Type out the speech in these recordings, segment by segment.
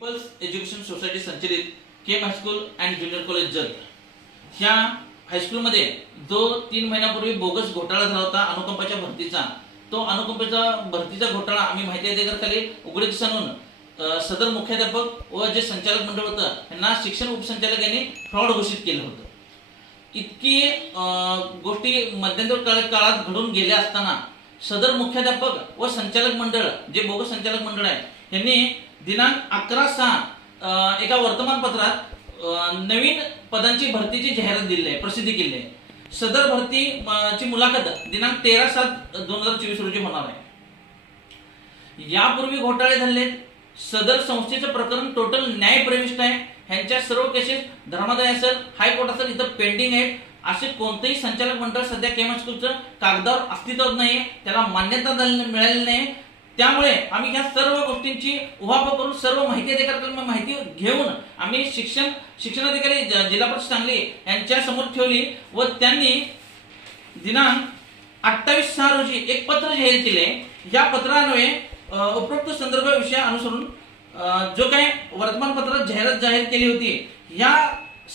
People's education society संचलित Kem high school and junior college Jath ह्या हायस्कूलमध्ये जो तीन महिन्यापूर्वी बोगस घोटाळा झाला होता अनुकंपाच्या भरतीचा तो अनुकंपाचा भरतीचा घोटाळा आम्ही माहिती अधिकारखाली उघडकीस आणून सदर मुख्याध्यापक व जे संचालक मंडळ होतं यांना शिक्षण उपसंचालक यांनी फ्रॉड घोषित केलं होतं. इतकी गोष्टी मध्यंतर काळात घडून गेल्या असताना सदर मुख्याध्यापक व संचालक मंडळ जे बोगस संचालक मंडळ आहे यांनी दिनांक अकरा सहा एका वर्तमानपत्रात नवीन पदांची भरतीची जाहिरात दिली आहे प्रसिद्धी केली आहे. सदर भरती ची मुलाखत दिनांक तेरा सात दोन हजार चोवीस रोजी होणार आहे. यापूर्वी घोटाळे झाले. सदर संस्थेचं प्रकरण टोटल न्याय प्रविष्ट आहे. ह्यांच्या सर्व केसेस धर्मादाय असेल हायकोर्ट असेल इथं पेंडिंग आहे असे कोणतेही संचालक मंडळ सध्या केम कागदावर अस्तित्वात नाही त्याला मान्यता मिळालेली नाही. त्यामुळे आम्ही ह्या सर्व गोष्टींची उहापोह करून सर्व माहिती अधिकाऱ्यांकडून माहिती घेऊन आम्ही शिक्षण शिक्षणाधिकारी जिल्हा परिषद सांगली यांच्या समोर ठेवली व त्यांनी दिनांक अठ्ठावीस सहा रोजी एक पत्र जाहीर केले. या पत्रान्वये उपरोक्त संदर्भ विषय अनुसरून जो काही वर्तमानपत्रात जाहिरात जाहीर केली होती या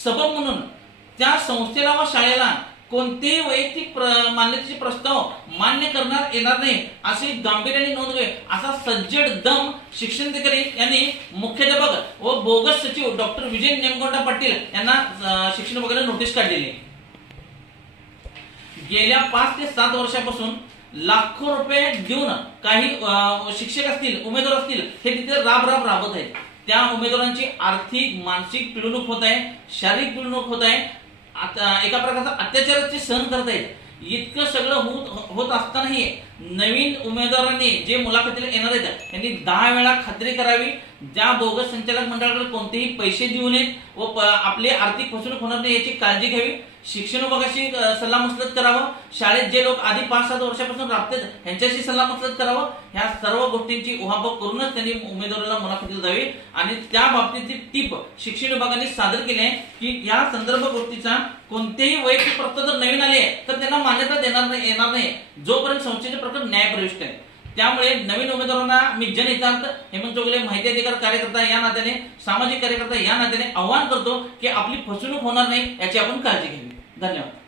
सबब म्हणून त्या संस्थेला व शाळेला कोणतेही वैयक्तिक प्र- मान्यतेचे प्रस्ताव मान्य करणार येणार नाही. अशी गांभीर्याने नोंद घे. असा सज्जड दम शिक्षणाधिकारी यांनी मुख्याध्यापक व बोगस सचिव डॉक्टर विजय नेमकोंडा पाटील यांना शिक्षण विभागाने नोटीस काढलेली. गेल्या पाच ते सात वर्षापासून लाखो रुपये देऊन काही शिक्षक असतील उमेदवार असतील हे तिथे राब राब राबत आहेत. त्या उमेदवारांची आर्थिक मानसिक पिळवणूक होत आहे शारीरिक पिळवणूक होत आहे आता एका प्रकारचा अत्याचाराचे सहन करता येईल इतकं सगळं होत होत असतानाही नवीन उमेदवारांनी जे मुलाखतीला येणार आहेत त्यांनी दहा वेळा खात्री करावी. ज्या बोगस संचालक मंडळाकडे कोणतेही पैसे देऊ नयेत व आपली आर्थिक फसवणूक होणार नाही याची काळजी घ्यावी. शिक्षण विभागाशी सल्लामसलत करावं. शाळेत जे लोक आधी पाच सात वर्षापासून राबतात ह्यांच्याशी सल्लामसलत करावं. ह्या सर्व गोष्टींची उहापोह करूनच त्यांनी उमेदवाराला मुलाखतीला जावी आणि त्या बाबतीतली टीप शिक्षण विभागाने सादर केली आहे की या संदर्भ गोष्टीचा कोणतेही वैयक्तिक प्रस्ताव जर नवीन आले तर त्यांना मान्यता देणार नाही येणार नाही. जोपर्यंत संस्थेचे सर्वप्रथम न्याय प्रविष्ट आहे. त्यामुळे नवीन उमेदवारांना मी जनहितार्थ हेमंत चौगले माहिती अधिकार कार्यकर्ता या नात्याने सामाजिक कार्यकर्ता या नात्याने आवाहन करतो की आपली फसवणूक होणार नाही याची आपण काळजी घ्यावी. धन्यवाद.